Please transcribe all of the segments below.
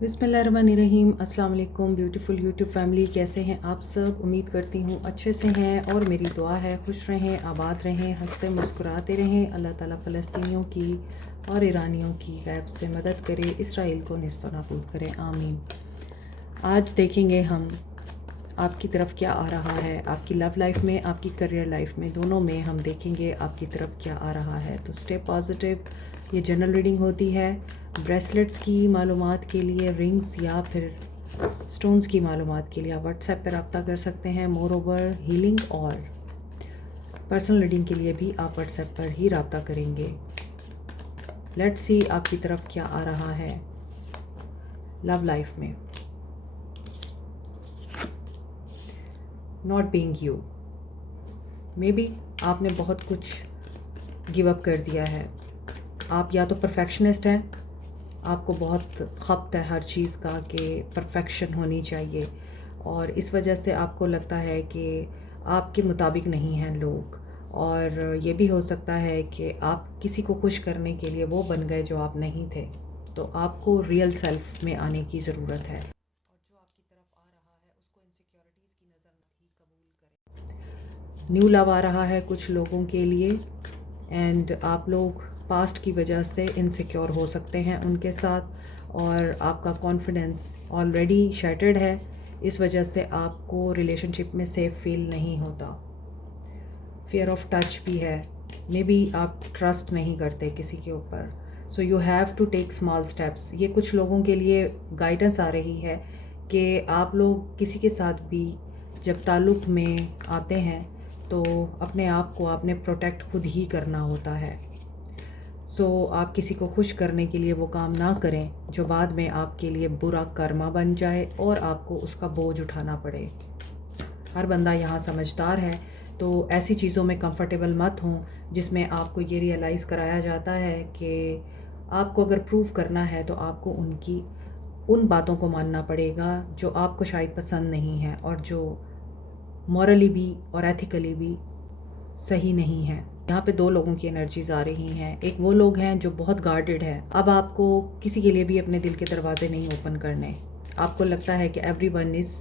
बिस्मिल्लाहिर्रहमानिर्रहीम। अस्सलाम वालेकुम ब्यूटीफुल यूट्यूब फैमिली, कैसे हैं आप सब? उम्मीद करती हूँ अच्छे से हैं और मेरी दुआ है खुश रहें, आबाद रहें, हंसते मुस्कुराते रहें। अल्लाह ताला फ़लस्तीनियों की और ईरानियों की गैब से मदद करे, इसराइल को निस्तो नाबूद करे, आमीन। आज देखेंगे हम आपकी तरफ क्या आ रहा है, आपकी लव लाइफ में, आपकी करियर लाइफ में, दोनों में हम देखेंगे आपकी तरफ क्या आ रहा है। तो स्टे पॉजिटिव। ये जनरल रीडिंग होती है। ब्रेसलेट्स की मालूमात के लिए, रिंग्स या फिर स्टोन्स की मालूमात के लिए आप व्हाट्सएप पर रब्ता कर सकते हैं। मोर ओवर हीलिंग और पर्सनल रीडिंग के लिए भी आप व्हाट्सएप पर ही रब्ता करेंगे। लेट्स सी आपकी तरफ क्या आ रहा है लव लाइफ में। Not being you, may be आपने बहुत कुछ गिव अप कर दिया है। आप या तो परफेक्शनिस्ट हैं, आपको बहुत खपत है हर चीज़ का कि परफेक्शन होनी चाहिए, और इस वजह से आपको लगता है कि आपके मुताबिक नहीं हैं लोग। और ये भी हो सकता है कि आप किसी को खुश करने के लिए वो बन गए जो आप नहीं थे। तो आपको रियल सेल्फ में आने की ज़रूरत है। न्यू लव आ रहा है कुछ लोगों के लिए, एंड आप लोग पास्ट की वजह से इनसिक्योर हो सकते हैं उनके साथ, और आपका कॉन्फिडेंस ऑलरेडी शैटर्ड है। इस वजह से आपको रिलेशनशिप में सेफ फील नहीं होता। फियर ऑफ टच भी है, मे बी आप ट्रस्ट नहीं करते किसी के ऊपर। So you have to take small steps. ये कुछ लोगों के लिए गाइडेंस आ रही है कि आप लोग किसी के साथ भी जब ताल्लुक़ में आते हैं तो अपने आप को आपने प्रोटेक्ट खुद ही करना होता है। सो आप किसी को खुश करने के लिए वो काम ना करें जो बाद में आपके लिए बुरा कर्मा बन जाए और आपको उसका बोझ उठाना पड़े। हर बंदा यहाँ समझदार है, तो ऐसी चीज़ों में कंफर्टेबल मत हों जिसमें आपको ये रियलाइज़ कराया जाता है कि आपको अगर प्रूव करना है तो आपको उन बातों को मानना पड़ेगा जो आपको शायद पसंद नहीं है और जो मॉरली भी और एथिकली भी सही नहीं है। यहाँ पे दो लोगों की एनर्जीज आ रही हैं। एक वो लोग हैं जो बहुत गार्डेड हैं। अब आपको किसी के लिए भी अपने दिल के दरवाजे नहीं ओपन करने। आपको लगता है कि एवरीवन इज़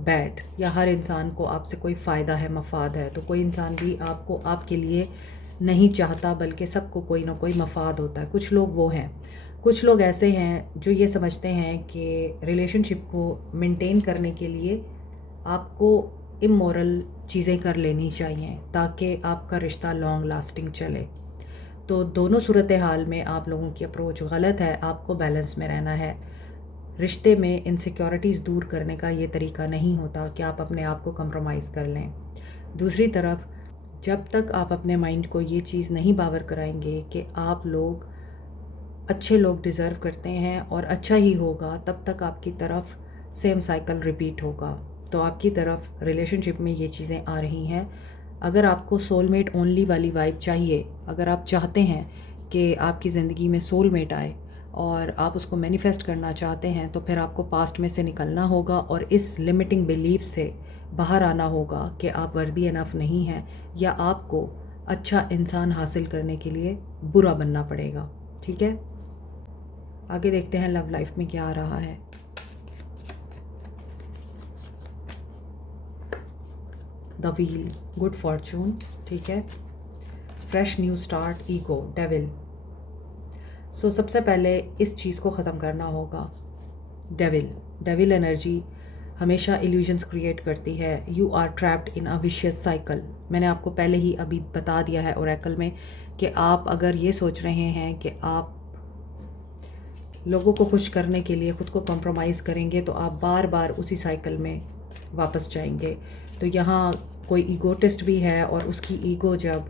बैड, या हर इंसान को आपसे कोई फ़ायदा है, मफाद है। तो कोई इंसान भी आपको आपके लिए नहीं चाहता, बल्कि सबको कोई ना कोई मफाद होता है। कुछ लोग वो हैं। कुछ लोग ऐसे हैं जो ये समझते हैं कि रिलेशनशिप को मेंटेन करने के लिए आपको इमोरल चीज़ें कर लेनी चाहिए ताकि आपका रिश्ता लॉन्ग लास्टिंग चले। तो दोनों सूरत हाल में आप लोगों की अप्रोच गलत है। आपको बैलेंस में रहना है। रिश्ते में इनसिक्योरिटीज़ दूर करने का ये तरीका नहीं होता कि आप अपने आप को कंप्रोमाइज़ कर लें। दूसरी तरफ, जब तक आप अपने माइंड को ये चीज़ नहीं बावर कराएंगे कि आप लोग अच्छे लोग डिज़र्व करते हैं और अच्छा ही होगा, तब तक आपकी तरफ सेम साइकिल रिपीट होगा। तो आपकी तरफ रिलेशनशिप में ये चीज़ें आ रही हैं। अगर आपको सोलमेट ओनली वाली वाइब चाहिए, अगर आप चाहते हैं कि आपकी ज़िंदगी में सोलमेट आए और आप उसको मैनिफेस्ट करना चाहते हैं, तो फिर आपको पास्ट में से निकलना होगा और इस लिमिटिंग बिलीफ से बाहर आना होगा कि आप वर्दी इनफ नहीं हैं, या आपको अच्छा इंसान हासिल करने के लिए बुरा बनना पड़ेगा। ठीक है, आगे देखते हैं लव लाइफ में क्या आ रहा है। द व्हील, गुड फॉर्चून, ठीक है। Fresh new start, ego, devil. So सबसे पहले इस चीज़ को ख़त्म करना होगा। डेविल एनर्जी हमेशा इल्यूजन्स क्रिएट करती है। You are trapped in a vicious cycle. मैंने आपको पहले ही अभी बता दिया है ओरेकल में कि आप अगर ये सोच रहे हैं कि आप लोगों को खुश करने के लिए ख़ुद को कॉम्प्रोमाइज़ करेंगे, तो आप बार बार उसी साइकिल में वापस जाएंगे। तो यहाँ कोई ईगोटिस्ट भी है, और उसकी ईगो जब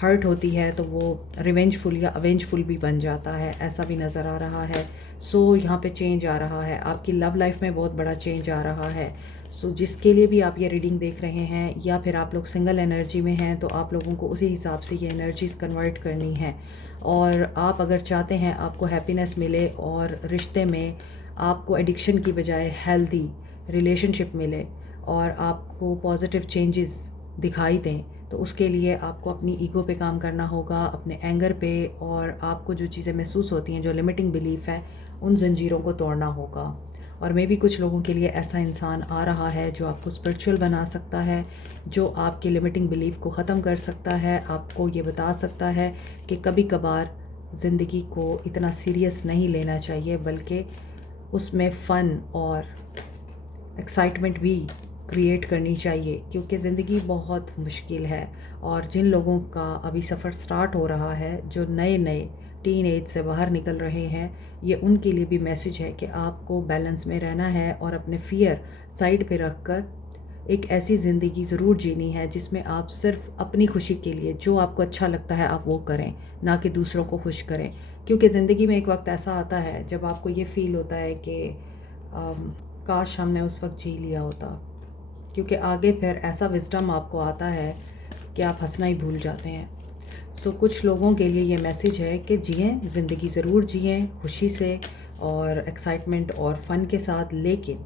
हर्ट होती है तो वो रिवेंजफुल या अवेंजफुल भी बन जाता है, ऐसा भी नज़र आ रहा है। सो यहाँ पे चेंज आ रहा है, आपकी लव लाइफ में बहुत बड़ा चेंज आ रहा है। सो जिसके लिए भी आप ये रीडिंग देख रहे हैं, या फिर आप लोग सिंगल एनर्जी में हैं, तो आप लोगों को उसी हिसाब से ये एनर्जीज़ कन्वर्ट करनी है। और आप अगर चाहते हैं आपको हैप्पीनेस मिले और रिश्ते में आपको एडिक्शन की बजाय हेल्दी रिलेशनशिप मिले और आपको पॉजिटिव चेंजेस दिखाई दें, तो उसके लिए आपको अपनी ईगो पे काम करना होगा, अपने एंगर पे, और आपको जो चीज़ें महसूस होती हैं, जो लिमिटिंग बिलीफ है, उन जंजीरों को तोड़ना होगा। और मे भी कुछ लोगों के लिए ऐसा इंसान आ रहा है जो आपको स्पिरिचुअल बना सकता है, जो आपकी लिमिटिंग बिलीफ को ख़त्म कर सकता है, आपको ये बता सकता है कि कभी कभार ज़िंदगी को इतना सीरियस नहीं लेना चाहिए, बल्कि उसमें फ़न और एक्साइटमेंट भी क्रिएट करनी चाहिए, क्योंकि ज़िंदगी बहुत मुश्किल है। और जिन लोगों का अभी सफ़र स्टार्ट हो रहा है, जो नए नए टीन एज से बाहर निकल रहे हैं, ये उनके लिए भी मैसेज है कि आपको बैलेंस में रहना है और अपने फ़ियर साइड पे रख कर एक ऐसी ज़िंदगी ज़रूर जीनी है जिसमें आप सिर्फ अपनी खुशी के लिए जो आपको अच्छा लगता है आप वो करें, ना कि दूसरों को खुश करें। क्योंकि ज़िंदगी में एक वक्त ऐसा आता है जब आपको ये फ़ील होता है कि काश हमने उस वक्त जी लिया होता, क्योंकि आगे फिर ऐसा विज़डम आपको आता है कि आप हंसना ही भूल जाते हैं। सो कुछ लोगों के लिए ये मैसेज है कि जिएं, ज़िंदगी ज़रूर जिएं खुशी से और एक्साइटमेंट और फ़न के साथ, लेकिन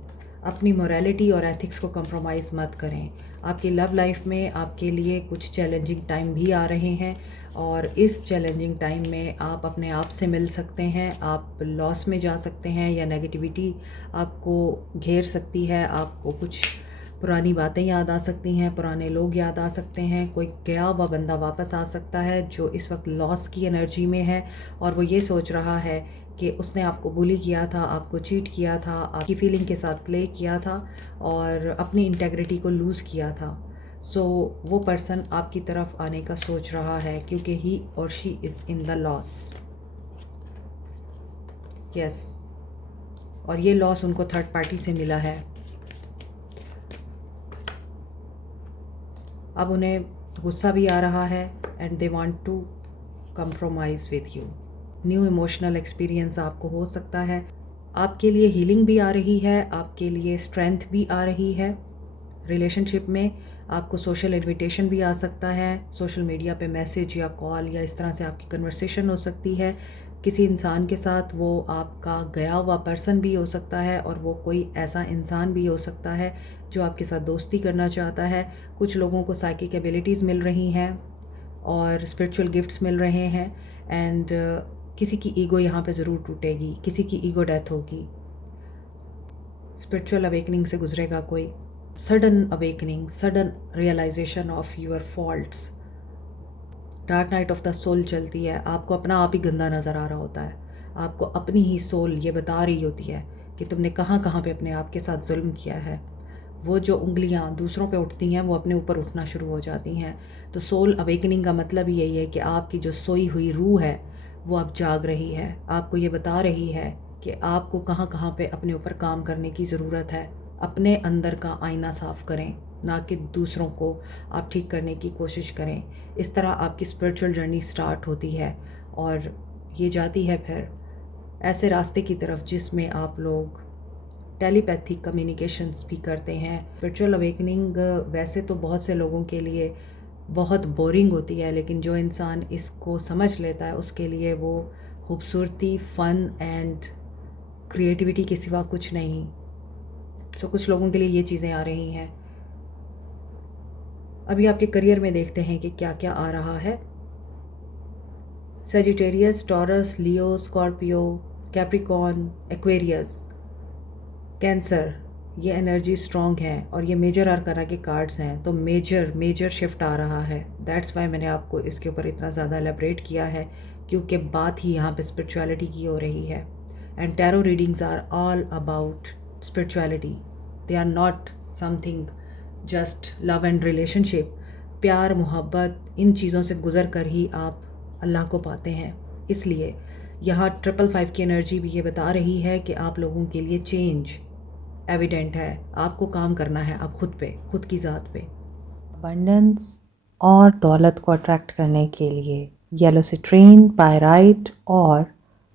अपनी मोरालिटी और एथिक्स को कंप्रोमाइज़ मत करें। आपकी लव लाइफ में आपके लिए कुछ चैलेंजिंग टाइम भी आ रहे हैं, और इस चैलेंजिंग टाइम में आप अपने आप से मिल सकते हैं, आप लॉस में जा सकते हैं, या नेगेटिविटी आपको घेर सकती है, आपको कुछ पुरानी बातें याद आ सकती हैं, पुराने लोग याद आ सकते हैं, कोई गया हुआ बंदा वापस आ सकता है जो इस वक्त लॉस की एनर्जी में है, और वो ये सोच रहा है कि उसने आपको बुली किया था, आपको चीट किया था, आपकी फीलिंग के साथ प्ले किया था और अपनी इंटेग्रिटी को लूज़ किया था। सो वो पर्सन आपकी तरफ आने का सोच रहा है, क्योंकि ही और she is in the loss. Yes, और ये लॉस उनको थर्ड पार्टी से मिला है। अब उन्हें गुस्सा भी आ रहा है and they want to compromise with you. New emotional experience आपको हो सकता है, आपके लिए हीलिंग भी आ रही है, आपके लिए स्ट्रेंथ भी आ रही है। रिलेशनशिप में आपको सोशल इनविटेशन भी आ सकता है, सोशल मीडिया पे मैसेज या कॉल या इस तरह से आपकी कन्वर्सेशन हो सकती है किसी इंसान के साथ। वो आपका गया हुआ पर्सन भी हो सकता है, और वो कोई ऐसा इंसान भी हो सकता है जो आपके साथ दोस्ती करना चाहता है। कुछ लोगों को साइकिक एबिलिटीज़ मिल रही हैं और स्पिरिचुअल गिफ्ट्स मिल रहे हैं, एंड किसी की ईगो यहाँ पे ज़रूर टूटेगी, किसी की ईगो डेथ होगी, स्पिरिचुअल अवेकनिंग से गुजरेगा कोई, sudden awakening, sudden realization of your faults. Dark night of the soul चलती है, आपको अपना आप ही गंदा नज़र आ रहा होता है, आपको अपनी ही सोल ये बता रही होती है कि तुमने कहाँ कहाँ पे अपने आप के साथ जुल्म किया है। वो जो उंगलियाँ दूसरों पे उठती हैं वो अपने ऊपर उठना शुरू हो जाती हैं। तो सोल अवेकनिंग का मतलब यही है कि आपकी जो सोई हुई रूह है वो अब जाग रही है, आपको ये बता रही है कि आपको कहाँ कहाँ पे अपने ऊपर काम करने की ज़रूरत है। अपने अंदर का आईना साफ़ करें, ना कि दूसरों को आप ठीक करने की कोशिश करें। इस तरह आपकी स्पिरिचुअल जर्नी स्टार्ट होती है और ये जाती है फिर ऐसे रास्ते की तरफ जिसमें आप लोग टेलीपैथिक कम्युनिकेशंस भी करते हैं। स्पिरिचुअल अवेकनिंग वैसे तो बहुत से लोगों के लिए बहुत बोरिंग होती है, लेकिन जो इंसान इसको समझ लेता है उसके लिए वो खूबसूरती, फ़न एंड क्रिएटिविटी के सिवा कुछ नहीं। सो कुछ लोगों के लिए ये चीज़ें आ रही हैं। अभी आपके करियर में देखते हैं कि क्या क्या आ रहा है। सजिटेरियस, टॉरस, लियो, स्कॉर्पियो, कैप्रिकॉर्न, एक्वेरियस, कैंसर, ये एनर्जी स्ट्रॉन्ग है और ये मेजर आर्काना के कार्ड्स हैं, तो मेजर शिफ्ट आ रहा है। दैट्स वाई मैंने आपको इसके ऊपर इतना ज़्यादा एलेबरेट किया है, क्योंकि बात ही यहाँ पे स्पिरिचुअलिटी की हो रही है। And tarot readings are all about spirituality, they are not something just love and relationship. प्यार, मोहब्बत, इन चीज़ों से गुज़र कर ही आप अल्लाह को पाते हैं। इसलिए यहाँ 555 की एनर्जी भी ये बता रही है कि आप लोगों के लिए चेंज एविडेंट है, आपको काम करना है अब खुद पे, खुद की ज़ात पे। अबंडेंस और दौलत को अट्रैक्ट करने के लिए येलो सिट्रीन, पायराइट और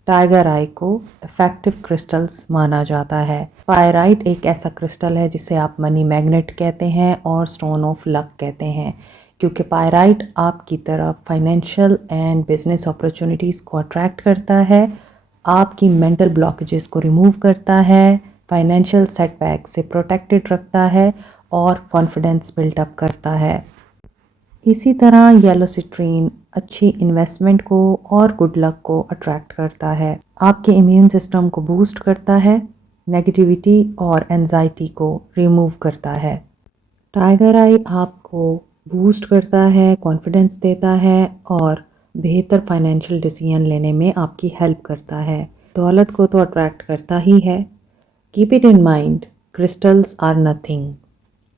टाइगर आई को इफ़ेक्टिव क्रिस्टल्स माना जाता है। पायराइट एक ऐसा क्रिस्टल है जिसे आप मनी मैग्नेट कहते हैं और स्टोन ऑफ लक कहते हैं, क्योंकि पायराइट आपकी तरफ फाइनेंशियल एंड बिजनेस अपॉर्चुनिटीज़ को अट्रैक्ट करता है, आपकी मेंटल ब्लॉकेजेस को रिमूव करता है, फाइनेंशियल सेटबैक से प्रोटेक्टेड रखता है और कॉन्फिडेंस बिल्टअप करता है। इसी तरह येलो सिट्रीन अच्छी इन्वेस्टमेंट को और गुड लक को अट्रैक्ट करता है, आपके इम्यून सिस्टम को बूस्ट करता है, नेगेटिविटी और एंजाइटी को रिमूव करता है। टाइगर आई आपको बूस्ट करता है, कॉन्फिडेंस देता है और बेहतर फाइनेंशियल डिसीजन लेने में आपकी हेल्प करता है। दौलत को तो अट्रैक्ट करता ही है। Keep it in mind, crystals are nothing.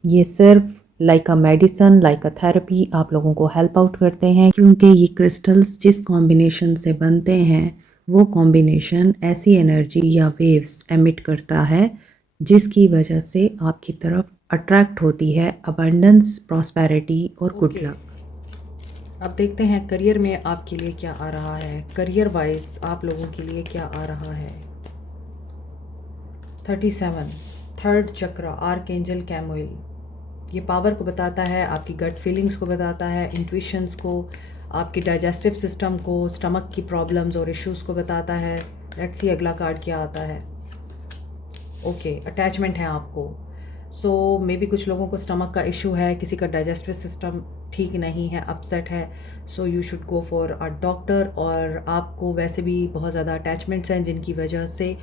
ये सिर्फ like a medicine, like a therapy आप लोगों को हेल्प आउट करते हैं, क्योंकि ये क्रिस्टल्स जिस कॉम्बिनेशन से बनते हैं वो कॉम्बिनेशन ऐसी एनर्जी या वेव्स एमिट करता है जिसकी वजह से आपकी तरफ अट्रैक्ट होती है अबंडेंस, प्रॉस्पेरिटी और गुड लक। अब देखते हैं करियर में आपके लिए क्या आ रहा है। करियर वाइज आप लोगों के लिए क्या आ रहा है। 37 थर्ड चक्र, आर्कएंजल कैमुइल। ये पावर को बताता है, आपकी गट फीलिंग्स को बताता है, इंट्यूशंस को, आपकी डाइजेस्टिव सिस्टम को, स्टमक की प्रॉब्लम्स और इश्यूज़ को बताता है। लेट्स सी अगला कार्ड क्या आता है। ओके, अटैचमेंट है आपको। सो मे बी कुछ लोगों को स्टमक का इशू है, किसी का डाइजेस्टिव सिस्टम ठीक नहीं है, अपसेट है। So you should go for a doctor. और आपको वैसे भी बहुत ज़्यादा अटैचमेंट्स हैं जिनकी वजह से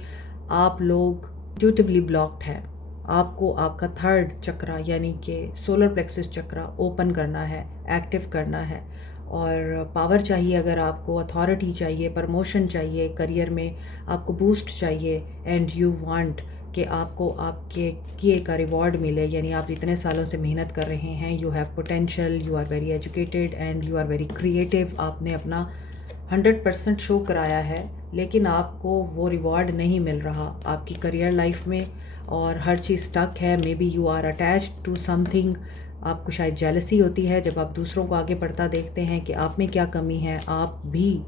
आप लोग इंट्यूटिवली ब्लॉक्ड हैं। आपको आपका थर्ड चक्रा यानी कि सोलर प्लेक्सस चक्रा ओपन करना है, एक्टिव करना है। और पावर चाहिए, अगर आपको अथॉरिटी चाहिए, प्रमोशन चाहिए, करियर में आपको बूस्ट चाहिए एंड यू वांट कि आपको आपके किए का रिवॉर्ड मिले, यानी आप इतने सालों से मेहनत कर रहे हैं, you have potential, you are very educated and you are very creative, आपने अपना 100% शो कराया है, लेकिन आपको वो रिवॉर्ड नहीं मिल रहा आपकी करियर लाइफ में और हर चीज़ स्टक है। Maybe you are attached to something. आपको शायद जेलसी होती है जब आप दूसरों को आगे बढ़ता देखते हैं कि आप में क्या कमी है, आप भी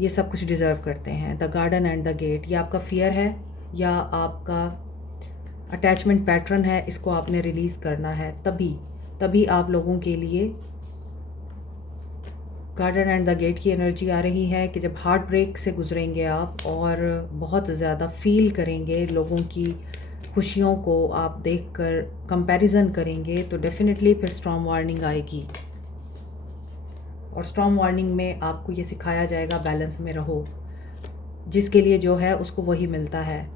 ये सब कुछ डिज़र्व करते हैं। The garden and the gate, ये आपका फियर है या आपका अटैचमेंट पैटर्न है, इसको आपने रिलीज़ करना है। तभी आप लोगों के लिए गार्डन एंड द गेट की एनर्जी आ रही है कि जब हार्ट ब्रेक से गुजरेंगे आप और बहुत ज़्यादा फील करेंगे, लोगों की खुशियों को आप देखकर कंपैरिजन करेंगे, तो डेफिनेटली फिर स्टॉर्म वार्निंग आएगी। और स्टॉर्म वार्निंग में आपको ये सिखाया जाएगा बैलेंस में रहो, जिसके लिए जो है उसको वही मिलता है,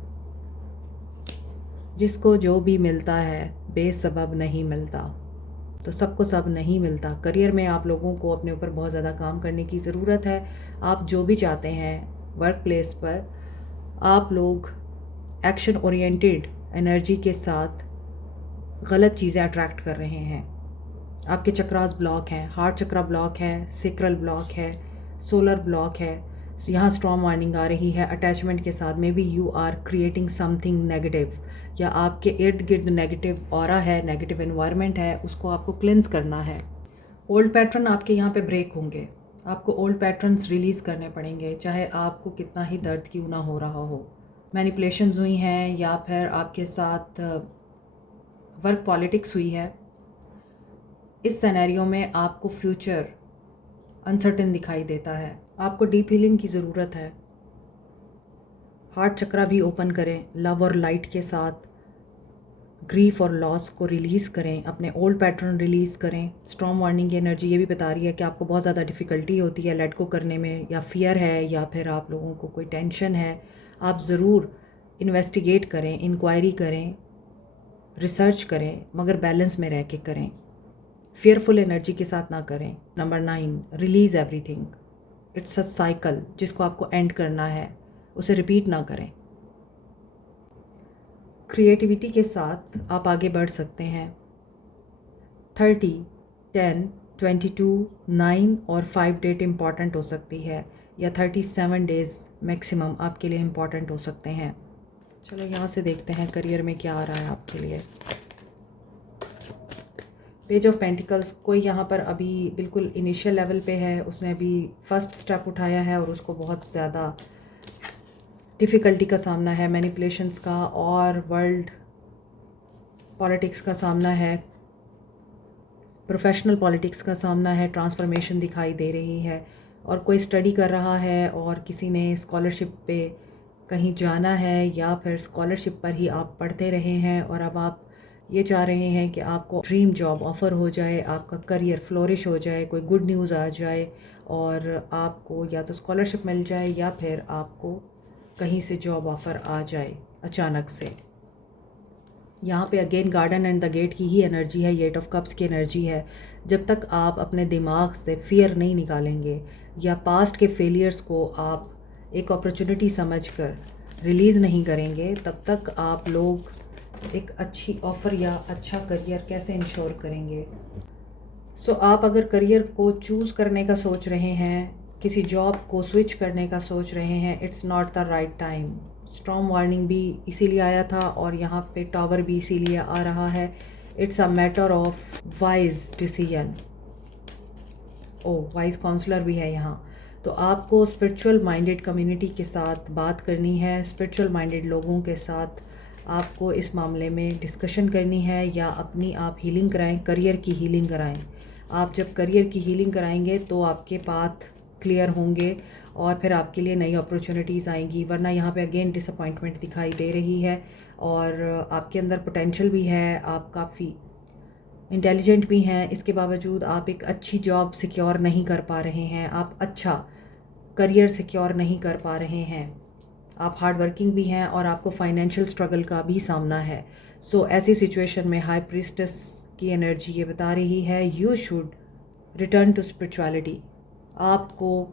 जिसको जो भी मिलता है बेसबब नहीं मिलता, तो सबको सब नहीं मिलता। करियर में आप लोगों को अपने ऊपर बहुत ज़्यादा काम करने की ज़रूरत है। आप जो भी चाहते हैं वर्क प्लेस पर, आप लोग एक्शन ओरिएंटेड एनर्जी के साथ गलत चीज़ें अट्रैक्ट कर रहे हैं। आपके चक्रास ब्लॉक हैं, हार्ट चक्रा ब्लॉक है, सेक्रल ब्लॉक है, सोलर ब्लॉक है। यहाँ स्ट्रॉन्ग वार्निंग आ रही है अटैचमेंट के साथ। Maybe you are creating something negative, या आपके इर्द गिर्द नेगेटिव ऑरा है, नेगेटिव एनवायरनमेंट है, उसको आपको क्लिंस करना है। ओल्ड पैटर्न आपके यहाँ पे ब्रेक होंगे, आपको ओल्ड पैटर्न्स रिलीज़ करने पड़ेंगे, चाहे आपको कितना ही दर्द क्यों ना हो रहा हो। मैनिपुलेशंस हुई हैं या फिर आपके साथ वर्क पॉलिटिक्स हुई है। इस सिनेरियो में आपको फ्यूचर अनसर्टेन दिखाई देता है, आपको डीप हीलिंग की ज़रूरत है। हार्ट चक्रा भी ओपन करें, लव और लाइट के साथ ग्रीफ और लॉस को रिलीज़ करें, अपने ओल्ड पैटर्न रिलीज़ करें। स्ट्रॉन्ग वार्निंग की एनर्जी ये भी बता रही है कि आपको बहुत ज़्यादा डिफ़िकल्टी होती है लेट गो करने में, या फियर है, या फिर आप लोगों को कोई टेंशन है। आप ज़रूर इन्वेस्टिगेट करें, इंक्वायरी करें, रिसर्च करें, मगर बैलेंस में रह के करें, फियरफुल एनर्जी के साथ ना करें। Number 9, release everything. It's a cycle जिसको आपको एंड करना है, उसे रिपीट ना करें। क्रिएटिविटी के साथ आप आगे बढ़ सकते हैं। 30, 10, 22, 9 और 5 डेट इम्पॉर्टेंट हो सकती है, या 37 डेज़ मैक्सिमम आपके लिए इम्पॉर्टेंट हो सकते हैं। चलो यहाँ से देखते हैं करियर में क्या आ रहा है आपके लिए। पेज ऑफ पेंटिकल्स, कोई यहाँ पर अभी बिल्कुल इनिशियल लेवल पे है, उसने अभी फर्स्ट स्टेप उठाया है और उसको बहुत ज़्यादा डिफ़िकल्टी का सामना है, मैनिपुलेशंस का और वर्ल्ड पॉलिटिक्स का सामना है, प्रोफेशनल पॉलिटिक्स का सामना है, ट्रांसफॉर्मेशन दिखाई दे रही है। और कोई स्टडी कर रहा है और किसी ने स्कॉलरशिप पे कहीं जाना है, या फिर स्कॉलरशिप पर ही आप पढ़ते रहे हैं और अब आप ये चाह रहे हैं कि आपको ड्रीम जॉब ऑफ़र हो जाए, आपका करियर फ्लोरिश हो जाए, कोई गुड न्यूज़ आ जाए और आपको या तो स्कॉलरशिप मिल जाए या फिर आपको कहीं से जॉब ऑफ़र आ जाए अचानक से। यहाँ पे again garden and the gate की ही एनर्जी है, 8 ऑफ कप्स की एनर्जी है। जब तक आप अपने दिमाग से फ़ियर नहीं निकालेंगे या पास्ट के फेलियर्स को आप एक अपॉर्चुनिटी समझकर रिलीज़ नहीं करेंगे, तब तक आप लोग एक अच्छी ऑफ़र या अच्छा करियर कैसे इंश्योर करेंगे। सो आप अगर करियर को चूज़ करने का सोच रहे हैं, किसी जॉब को स्विच करने का सोच रहे हैं, it's not the right time. Storm warning भी इसीलिए आया था और यहाँ पे टावर भी इसीलिए आ रहा है। It's a matter of wise decision. Wise counsellor भी है यहाँ। तो आपको स्पिरिचुअल माइंडेड कम्युनिटी के साथ बात करनी है, स्पिरिचुअल माइंडेड लोगों के साथ आपको इस मामले में डिस्कशन करनी है या अपनी आप हीलिंग कराएं, करियर की हीलिंग कराएं। आप जब करियर की हीलिंग कराएंगे तो आपके पाथ क्लियर होंगे और फिर आपके लिए नई अपॉर्चुनिटीज़ आएंगी। वरना यहाँ पे अगेन डिसअपॉइंटमेंट दिखाई दे रही है और आपके अंदर पोटेंशियल भी है, आप काफ़ी इंटेलिजेंट भी हैं, इसके बावजूद आप एक अच्छी जॉब सिक्योर नहीं कर पा रहे हैं, आप अच्छा करियर सिक्योर नहीं कर पा रहे हैं, आप हार्ड वर्किंग भी हैं और आपको फाइनेंशियल स्ट्रगल का भी सामना है। सो ऐसी सिचुएशन में हाई प्रीस्टेस की एनर्जी ये बता रही है you should return to spirituality. आपको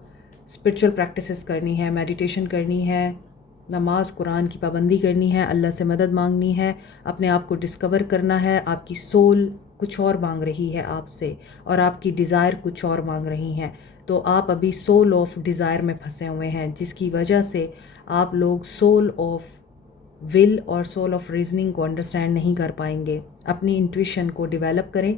स्पिरिचुअल प्रैक्टिसेस करनी है, मेडिटेशन करनी है, नमाज कुरान की पाबंदी करनी है, अल्लाह से मदद मांगनी है, अपने आप को डिस्कवर करना है। आपकी सोल कुछ और मांग रही है आपसे और आपकी डिज़ायर कुछ और मांग रही हैं। तो आप अभी सोल ऑफ डिज़ायर में फंसे हुए हैं, जिसकी वजह से आप लोग सोल ऑफ विल और सोल ऑफ रीजनिंग को अंडरस्टैंड नहीं कर पाएंगे। अपनी इंट्यूशन को डेवलप करें।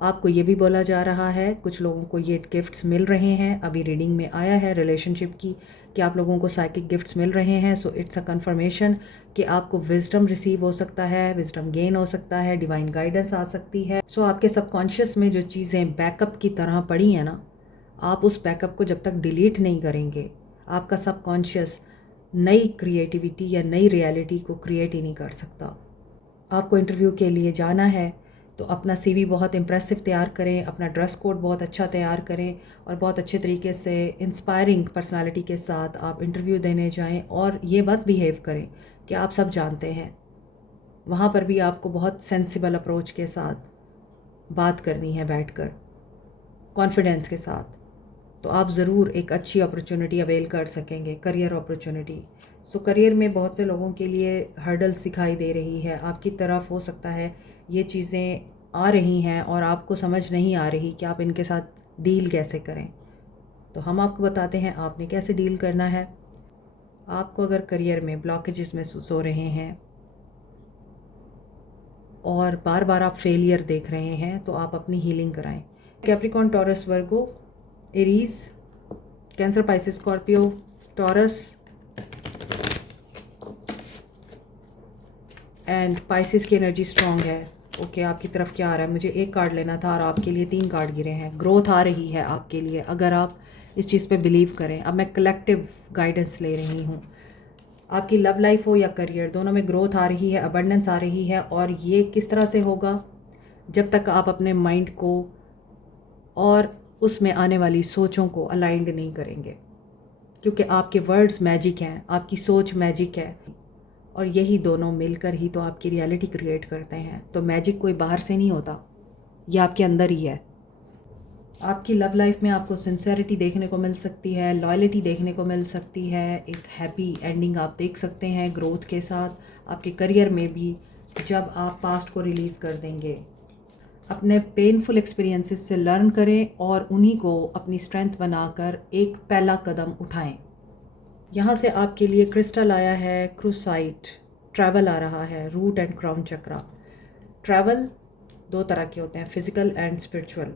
आपको ये भी बोला जा रहा है, कुछ लोगों को ये गिफ्ट्स मिल रहे हैं, अभी रीडिंग में आया है रिलेशनशिप की कि आप लोगों को साइकिक गिफ्ट्स मिल रहे हैं। सो इट्स अ कंफर्मेशन कि आपको विजडम रिसीव हो सकता है, विजडम गेन हो सकता है, डिवाइन गाइडेंस आ सकती है। सो आपके सबकॉन्शियस में जो चीज़ें बैकअप की तरह पड़ी हैं ना, आप उस बैकअप को जब तक डिलीट नहीं करेंगे, आपका सबकॉन्शियस नई क्रिएटिविटी या नई रियलिटी को क्रिएट ही नहीं कर सकता। आपको इंटरव्यू के लिए जाना है तो अपना सीवी बहुत इम्प्रेसिव तैयार करें, अपना ड्रेस कोड बहुत अच्छा तैयार करें और बहुत अच्छे तरीके से इंस्पायरिंग पर्सनालिटी के साथ आप इंटरव्यू देने जाएं और ये मत बिहेव करें कि आप सब जानते हैं। वहाँ पर भी आपको बहुत सेंसिबल अप्रोच के साथ बात करनी है, बैठकर कॉन्फिडेंस के साथ। तो आप ज़रूर एक अच्छी अपॉर्चुनिटी अवेल कर सकेंगे, करियर अपॉर्चुनिटी। सो करियर में बहुत से लोगों के लिए हर्डल्स दिखाई दे रही है, आपकी तरफ हो सकता है ये चीज़ें आ रही हैं और आपको समझ नहीं आ रही कि आप इनके साथ डील कैसे करें। तो हम आपको बताते हैं आपने कैसे डील करना है। आपको अगर करियर में ब्लॉकेजेस महसूस हो रहे हैं और बार बार आप फेलियर देख रहे हैं तो आप अपनी हीलिंग कराएं। Capricorn, taurus, Virgo, Aries, cancer, Pisces, Scorpio, taurus and Pisces की एनर्जी स्ट्रॉन्ग है। ओके, आपकी तरफ क्या आ रहा है? मुझे एक कार्ड लेना था और आपके लिए 3 कार्ड गिरे हैं। ग्रोथ आ रही है आपके लिए अगर आप इस चीज़ पे बिलीव करें। अब मैं कलेक्टिव गाइडेंस ले रही हूँ। आपकी लव लाइफ हो या करियर, दोनों में ग्रोथ आ रही है, अबंडेंस आ रही है। और ये किस तरह से होगा? जब तक आप अपने माइंड को और उसमें आने वाली सोचों को अलाइंड नहीं करेंगे, क्योंकि आपके वर्ड्स मैजिक हैं, आपकी सोच मैजिक है और यही दोनों मिलकर ही तो आपकी रियलिटी क्रिएट करते हैं। तो मैजिक कोई बाहर से नहीं होता, ये आपके अंदर ही है। आपकी लव लाइफ में आपको सिंसेरिटी देखने को मिल सकती है, लॉयल्टी देखने को मिल सकती है, एक हैप्पी एंडिंग आप देख सकते हैं ग्रोथ के साथ। आपके करियर में भी जब आप पास्ट को रिलीज़ कर देंगे, अपने पेनफुल एक्सपीरियंसेस से लर्न करें और उन्हीं को अपनी स्ट्रेंथ बनाकर एक पहला कदम उठाएं। यहाँ से आपके लिए क्रिस्टल आया है क्रूसाइट, ट्रैवल आ रहा है, root and crown chakra. Travel 2 तरह के होते हैं, फिजिकल एंड स्पिरिचुअल।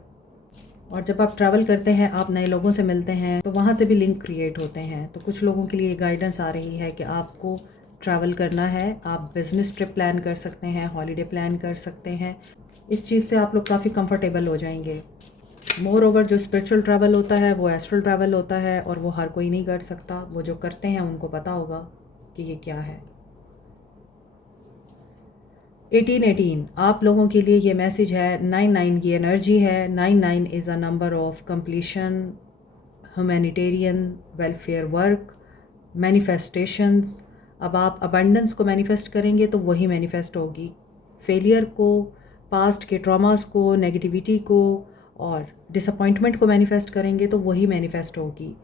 और जब आप ट्रैवल करते हैं, आप नए लोगों से मिलते हैं, तो वहाँ से भी लिंक क्रिएट होते हैं। तो कुछ लोगों के लिए गाइडेंस आ रही है कि आपको ट्रैवल करना है। आप बिजनेस ट्रिप प्लान कर सकते हैं, हॉलीडे प्लान कर सकते हैं। इस चीज़ से आप लोग काफ़ी कंफर्टेबल हो जाएंगे। मोर ओवर जो स्पिरिचुअल ट्रैवल होता है वो एस्ट्रल ट्रैवल होता है और वो हर कोई नहीं कर सकता। वो जो करते हैं उनको पता होगा कि ये क्या है। 1818 आप लोगों के लिए ये मैसेज है। 99 की एनर्जी है। 99 is a number of completion, humanitarian, welfare work, manifestations. अब आप अबंडेंस को मैनिफेस्ट करेंगे तो वही मैनिफेस्ट होगी। फेलियर को, पास्ट के ट्रॉमास को, नेगेटिविटी को और डिसअपॉइंटमेंट को मैनिफेस्ट करेंगे तो वही मैनिफेस्ट होगी।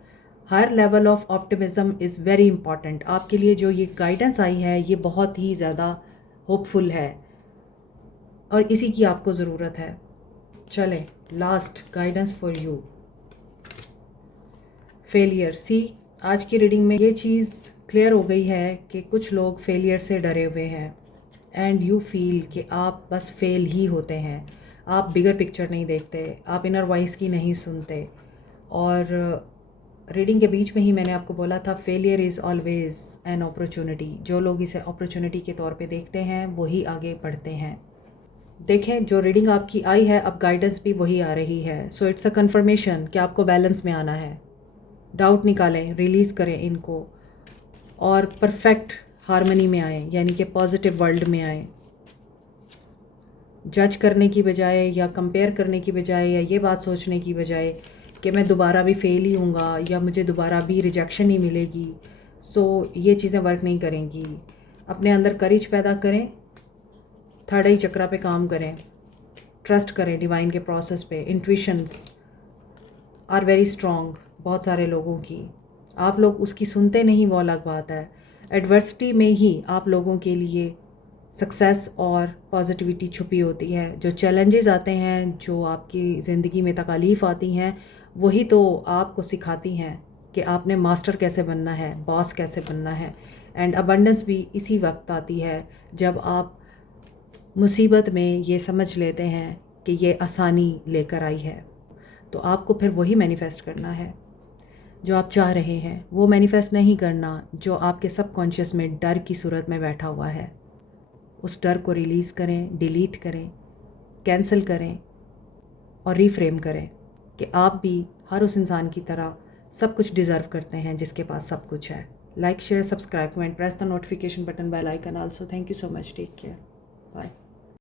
हर level of optimism is very important. आपके लिए जो ये गाइडेंस आई है ये बहुत ही ज़्यादा होपफुल है और इसी की आपको ज़रूरत है। चलें, last guidance for you. Failure see, आज की रीडिंग में ये चीज़ क्लियर हो गई है कि कुछ लोग फेलियर से डरे हुए हैं एंड यू फील कि आप बस फेल ही होते हैं। आप बिगर पिक्चर नहीं देखते, आप इनर वॉइस की नहीं सुनते। और रीडिंग के बीच में ही मैंने आपको बोला था failure is always an opportunity. जो लोग इसे अपॉर्चुनिटी के तौर पे देखते हैं वही आगे बढ़ते हैं। देखें, जो रीडिंग आपकी आई है अब गाइडेंस भी वही आ रही है। सो इट्स अ कन्फर्मेशन कि आपको बैलेंस में आना है। डाउट निकालें, रिलीज़ करें इनको और परफेक्ट हार्मनी में आएँ, यानी कि पॉजिटिव वर्ल्ड में आएँ। जज करने की बजाय या कंपेयर करने की बजाय या ये बात सोचने की बजाय कि मैं दोबारा भी फेल ही हूँगा या मुझे दोबारा भी रिजेक्शन ही मिलेगी, सो ये चीज़ें वर्क नहीं करेंगी। अपने अंदर करेज पैदा करें, थर्ड आई चक्रा पे काम करें, ट्रस्ट करें डिवाइन के प्रोसेस पे। इंट्यूशंस आर वेरी स्ट्रॉन्ग बहुत सारे लोगों की। आप लोग उसकी सुनते नहीं, वो अलग बात है। एडवर्सिटी में ही आप लोगों के लिए सक्सेस और पॉजिटिविटी छुपी होती है। जो चैलेंजेस आते हैं, जो आपकी ज़िंदगी में तकालीफ आती हैं, वही तो आपको सिखाती हैं कि आपने मास्टर कैसे बनना है, बॉस कैसे बनना है। एंड अबंडेंस भी इसी वक्त आती है जब आप मुसीबत में ये समझ लेते हैं कि ये आसानी लेकर आई है। तो आपको फिर वही मैनिफेस्ट करना है जो आप चाह रहे हैं। वो मैनिफेस्ट नहीं करना जो आपके सबकॉन्शियस में डर की सूरत में बैठा हुआ है। उस डर को रिलीज़ करें, डिलीट करें, कैंसिल करें और रीफ्रेम करें कि आप भी हर उस इंसान की तरह सब कुछ डिज़र्व करते हैं जिसके पास सब कुछ है। Like, share, subscribe, comment, press the notification button, bell icon also. Thank you so much, take care, bye.